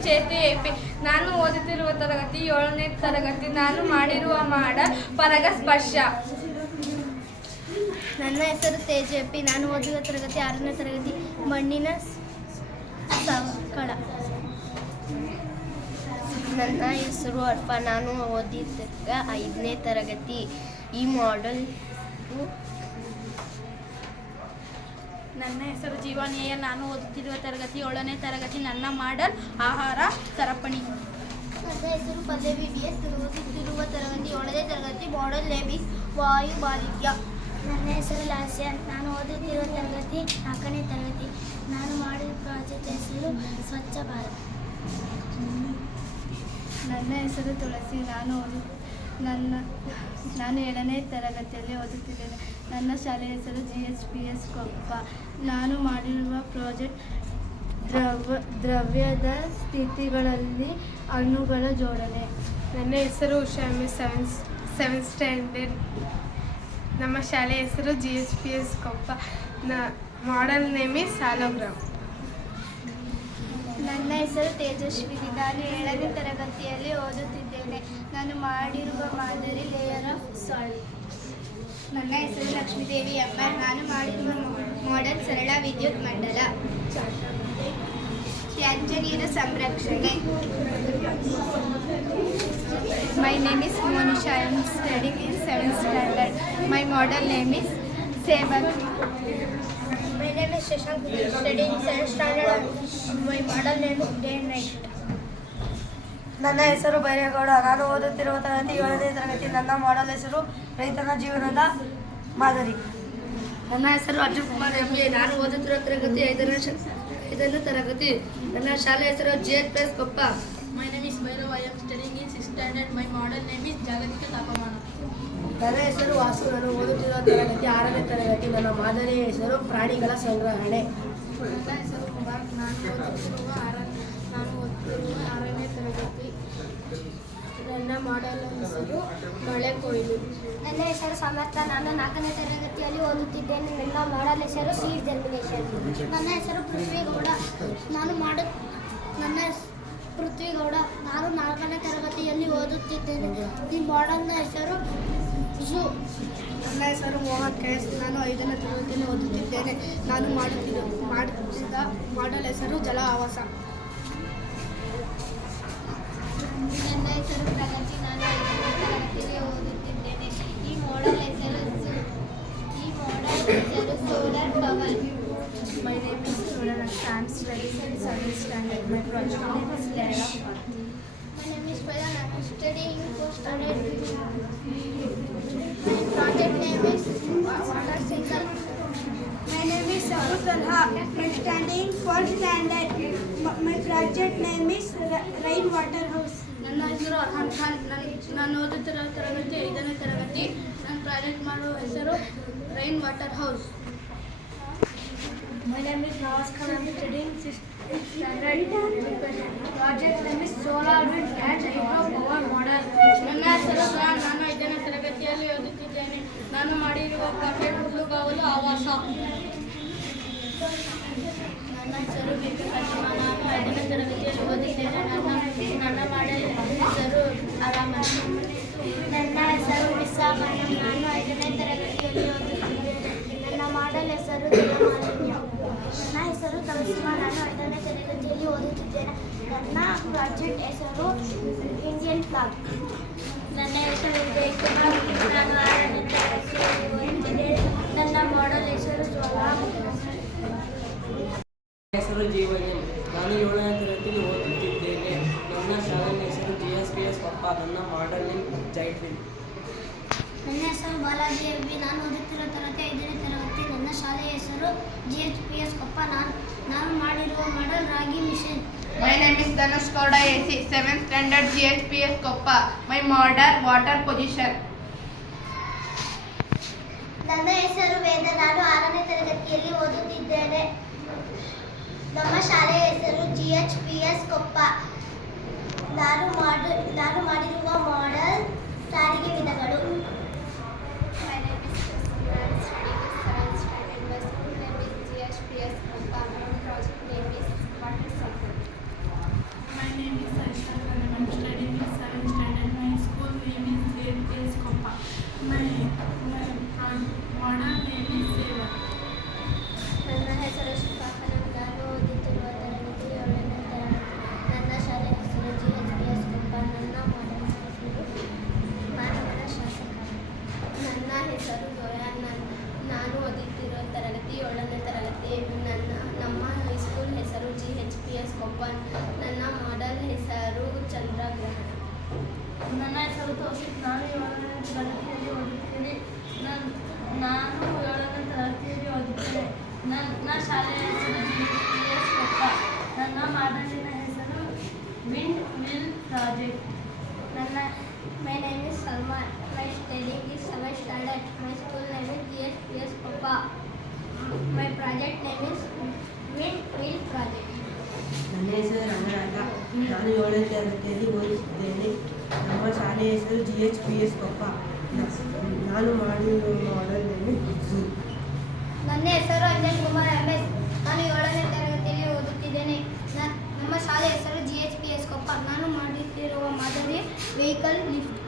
ಚೇತಿ AP ನಾನು ಓದುತ್ತಿರುವ ತರಗತಿ ಏಳನೇ ತರಗತಿ ನಾನು ಮಾಡಿರುವ ಮಾಡ ಪರಗಸ್ಪರ್ಶ ನನ್ನ ಹೆಸರು ತೇಜಪಿ ನಾನು ಓದುವ ತರಗತಿ ಆರನೇ ತರಗತಿ ಮಣ್ಣಿನ ಸವಕಳ ನನ್ನ ಹೆಸರು ಅರ್ಪ. ನಾನು ಓದಿದ್ದಾಗ ಐದನೇ ತರಗತಿ ಈ ಮಾಡೆಲ್ ನನ್ನ ಹೆಸರು ಜೀವನಿಯ ನಾನು ಓದುತ್ತಿರುವ ತರಗತಿ ಏಳನೇ ತರಗತಿ ನನ್ನ ಮಾಡಲ್ ಆಹಾರ ಸರಪಣಿ. ನನ್ನ ಹೆಸರು ಪಲ್ಲವಿ ಬಿ ಎಸ್. ಓದುತ್ತಿರುವ ತರಗತಿ ಏಳನೇ ತರಗತಿ ಮಾಡಲ್ ಲೇಬಿಸ್ ವಾಯು ಬಾಲಿಕ್ಯ ನನ್ನ ಹೆಸರು ಲಾಸ್ಯ. ನಾನು ಓದುತ್ತಿರುವ ತರಗತಿ ನಾಲ್ಕನೇ ತರಗತಿ. ನಾನು ಮಾಡಿದ ಪ್ರಾಜೆಕ್ಟ್ ಹೆಸರು ಸ್ವಚ್ಛ ಭಾರತ್. ನನ್ನ ಹೆಸರು ತುಳಸಿ. ನಾನು ಓದು ನನ್ನ ನಾನು ಏಳನೇ ತರಗತಿಯಲ್ಲಿ ಓದುತ್ತಿದ್ದೇನೆ. ನನ್ನ ಶಾಲೆ ಹೆಸರು G H P S Koppa. ನಾನು ಮಾಡಿರುವ ಪ್ರಾಜೆಕ್ಟ್ ದ್ರವ ದ್ರವ್ಯದ ಸ್ಥಿತಿಗಳಲ್ಲಿ ಅಣುಗಳ ಜೋಡಣೆ. ನನ್ನ ಹೆಸರು Usha M S seven seven standard. ನಮ್ಮ ಶಾಲೆ ಹೆಸರು G H P S Koppa. ನ ಮಾಡಲ್ ನೇಮ್ ಇಸ್ ಸಾಲೋಗ್ರಾಮ್ ನನ್ನ ಹೆಸರು ತೇಜಸ್ವಿ ನಾನು ಏಳನೇ ತರಗತಿಯಲ್ಲಿ ಓದುತ್ತಿದ್ದೇನೆ. ನಾನು ಮಾಡಿರುವ ಮಾದರಿ ಲೇಯರ್ ಆಫ್ ಸಾಲ್ಟ್ ನನ್ನ ಹೆಸರು ಲಕ್ಷ್ಮೀದೇವಿ ಆರ್ ನಾನು ಮಾಡಿರುವ ಮಾಡೆಲ್ ಸರಳ ವಿದ್ಯುತ್ ಮಂಡಲ ತ್ಯಾಜ್ಯ ನೀರು ಸಂರಕ್ಷಣೆ My name is Monisha. I am studying in 7th standard. My model name is Seven. My name is Shashank. Studying 7th standard. My model name is Day. ನನ್ನ ಹೆಸರು ಬೈರೇಗೌಡ. ನಾನು ಓದುತ್ತಿರುವ ತರಗತಿ ಏಳನೇ ತರಗತಿ. ನನ್ನ ಮಾಡಲ್ ಹೆಸರು ರೈತನ ಜೀವನದ ಮಾದರಿ. ನನ್ನ ಹೆಸರು ಅರ್ಜುನ್ ಕುಮಾರ್ ಎಂ ಎ. ನಾನು ಓದುತ್ತಿರುವ ತರಗತಿ ಐದನೇ ಶ- ಐದನೇ ತರಗತಿ. ನನ್ನ ಶಾಲೆ ಹೆಸರು G. S Koppa. My name is Bhairav I am studying in six standard my model name is ಜಾಗತಿಕ ತಾಪಮಾನ ನನ್ನ ಹೆಸರು ವಾಸು. ನಾನು ಓದುತ್ತಿರುವ ತರಗತಿ ಆರನೇ ತರಗತಿ. ನನ್ನ ಮಾದರಿಯ ಹೆಸರು ಪ್ರಾಣಿಗಳ ಸಂಗ್ರಹಣೆ. ನನ್ನ ಹೆಸರು ಕುಮಾರ್. ನಾನು ಓದುತ್ತಿರುವ ಆರ ನಾನು ಓದುತ್ತಿರುವ ಆರನೇ ನನ್ನ ಮಾಡಲು ಹೆಸರು ಮಳೆ ಕೊಯ್ಲು. ನನ್ನ ಹೆಸರು ಸಮರ್ಥ ನಾನು ನಾಲ್ಕನೇ ತರಗತಿಯಲ್ಲಿ ಓದುತ್ತಿದ್ದೇನೆ. ನನ್ನ ಮಾಡಲ್ ಹೆಸರು ಸೀಡ್ ಜರ್ಮಿನೇಷನ್ ನನ್ನ ಹೆಸರು ಪೃಥ್ವಿಗೌಡ. ನಾನು ಮಾಡ ನನ್ನ ಪೃಥ್ವಿಗೌಡ. ನಾನು ನಾಲ್ಕನೇ ತರಗತಿಯಲ್ಲಿ ಓದುತ್ತಿದ್ದೇನೆ. ಈ ಮಾಡಲ್ನ ಹೆಸರು ಝೂ ನನ್ನ ಹೆಸರು ಮೋಹನ್ ಕೇಸ್ ನಾನು ಐದನೇ ತರಗತಿಯಲ್ಲಿ ಓದುತ್ತಿದ್ದೇನೆ. ನಾನು ಮಾಡುತ್ತಿದ್ದ ಮಾಡುತ್ತಿದ್ದ ಮಾಡಲ್ ಹೆಸರು ಜಲ ಆವಾಸ ಹೆಸರು ಪ್ರಗತಿ ನಾನು ಐದನೇ ತರಗತಿಯಲ್ಲಿ ಓದುತ್ತಿದ್ದೇನೆ ಈ ಮಾಡಲ್ ಹೆಸರು ಝೂ ಈ ಮಾಡಲ್ ಹೆಸರು solar power My name is Surana. I am studying in 7th standard. My project name is Lara. My name is Payan. I am studying fourth standard. My project name is water cycle. My name is Sabu Talha. I'm studying fourth standard. M- My project name is Ra- Rainwater House. ನನ್ನ ಹೆಸರು ಅರ್ಹಾನ್ ಖಾನ್ ನನ್ನ ನಾನು ಓದುತ್ತಿರುವ ತರಗತಿ ಐದನೇ ತರಗತಿ. ನಾನು project ಮಾಡುವ ಹೆಸರು rain water house. My name is Nawaz Khan. I'm studying sixth standard. Project name is Solar Wind and Hydro Power Model. ನನ್ನ ಹೆಸರು ಖಾನ್ ನಾನು ಐದನೇ ತರಗತಿಯಲ್ಲಿ ಓದುತ್ತಿದ್ದೇನೆ. ನಾನು ಮಾಡಿರುವ ಪ್ರಾಜೆಕ್ಟ್ ಹುಲ್ಲುಗಾವಲು ಆವಾಸ. ನನ್ನ ಹೆಸರು ಬಿಪಿ ಫಾತಿಮಾ ನಾನು ಐದನೇ ತರಗತಿಯಲ್ಲಿ ಓದಿದ್ದೇನೆ. ನನ್ನ ನನ್ನ ಮಾಡಲ್ ಹೆಸರು ಆರಾಮ ನನ್ನ ಹೆಸರು ವಿಸಾ ಖಾನಂ ನಾನು ಐದನೇ ತರಗತಿಯಲ್ಲಿ ಓದುತ್ತಿದ್ದೇನೆ ನನ್ನ ಮಾಡಲ್ ಹೆಸರು ನನ್ನ ಹೆಸರು ತಮಸ್ಮಾ ನಾನು ಐದನೇ ತರಗತಿಯಲ್ಲಿ ಓದುತ್ತಿದ್ದೇನೆ ನನ್ನ ಪ್ರಾಜೆಕ್ಟ್ ಹೆಸರು ಇಂಡಿಯನ್ ಫ್ಲಾಗ್ ನನ್ನ ಹೆಸರು ವಿಜಯ್ ನಾನು ಆರನೇ ತರಗತಿಯಲ್ಲಿ ಓದುತ್ತಿದ್ದೇನೆ ನನ್ನ ಮಾಡಲ್ ಹೆಸರು ಜ್ವಾಲಾಮುಖಿ ಹೆಸರು ಜೀವನ. ನಾನು ಏಳನೇ ಪಿ ಎಸ್ ಪಪ್ಪ ನನ್ನ ಹೆಸರು ಬಾಲಾಜಿ ಎಬ್ಬಿ ನಾನು ಓದುತ್ತಿರುವ ತರಗತಿ ಐದನೇ ತರಗತಿ. ನನ್ನ ಶಾಲೆಯ ಹೆಸರು G H P S Koppa. ನಾನು ನಾನು ಮಾಡಿರುವ model ragi machine. My name is Dhanush Kauda AC, 7th standard GHPS Koppa. My model water position ನನ್ನ ಹೆಸರು ವೇದ. ನಾನು ಆರನೇ ತರಗತಿಯಲ್ಲಿ ಓದುತ್ತಿದ್ದೇನೆ. ನಮ್ಮ ಶಾಲೆಯ ಹೆಸರು G H P S Koppa. ನಾನು ಮಾಡು ನಾನು ಮಾಡಿರುವ ಮಾಡೆಲ್ ಸಾರಿಗೆ ವಿಧಗಳು My ಹೆಸರು ಜೋಯಾ ನನ್ನ ನಾನು ಓದುತ್ತಿರೋ ತರಗತಿ ಏಳನೇ ತರಗತಿ ನನ್ನ ನಮ್ಮ ಹೈಸ್ಕೂಲ್ ಹೆಸರು G H P S Koppa ನನ್ನ ಮಾಡೆಲ್ ಹೆಸರು ಚಂದ್ರಗ್ರಹಣ ನನ್ನ ಹೆಸರು ತೋಷಿತ್ ನಾನು ಏಳನೇ ತರಗತಿಯಲ್ಲಿ ಓದುತ್ತೇನೆ ನಾನು ನಾನು ಏಳನೇ ತರಗತಿಯಲ್ಲಿ ಓದುತ್ತೇನೆ ನನ್ನ ಶಾಲೆಯ ಹೆಸರು ಜಿ ಎಸ್ ಕೊಪ್ಪ ನನ್ನ ಮಾಡೆಲಿನ ಹೆಸರು ವಿಂಡ್ ಮಿಲ್ ಪ್ರಾಜೆಕ್ಟ್ ನನ್ನ my name is Salman my studying is seven standard my school name is G S P S Koppa my project name is windmill project ನನ್ನ ಹೆಸರು ರಂಗನಾಥ ನಾನು ಏಳನೇ ತರಗತಿಯಲ್ಲಿ ಓದುತ್ತಿದ್ದೇನೆ ಶಾಲೆಯ ಹೆಸರು G H P S Koppa ನಾನು ಮಾಡಿರೋ ಮಾಡೆಲ್ ನನ್ನ ಹೆಸರು ಅಂಜನ್ ಕುಮಾರ್ ಎಂ ಎಸ್ ನಾನು ಏಳನೇ ತರಗತಿಯಲ್ಲಿ ಓದುತ್ತಿದ್ದೇನೆ. ನಮ್ಮ ಶಾಲೆ ಹೆಸರು G H P S Koppa ನಾನು ಮಾಡುತ್ತಿರುವ ಮಾದರಿ ವೆಹಿಕಲ್ ಲಿಫ್ಟ್.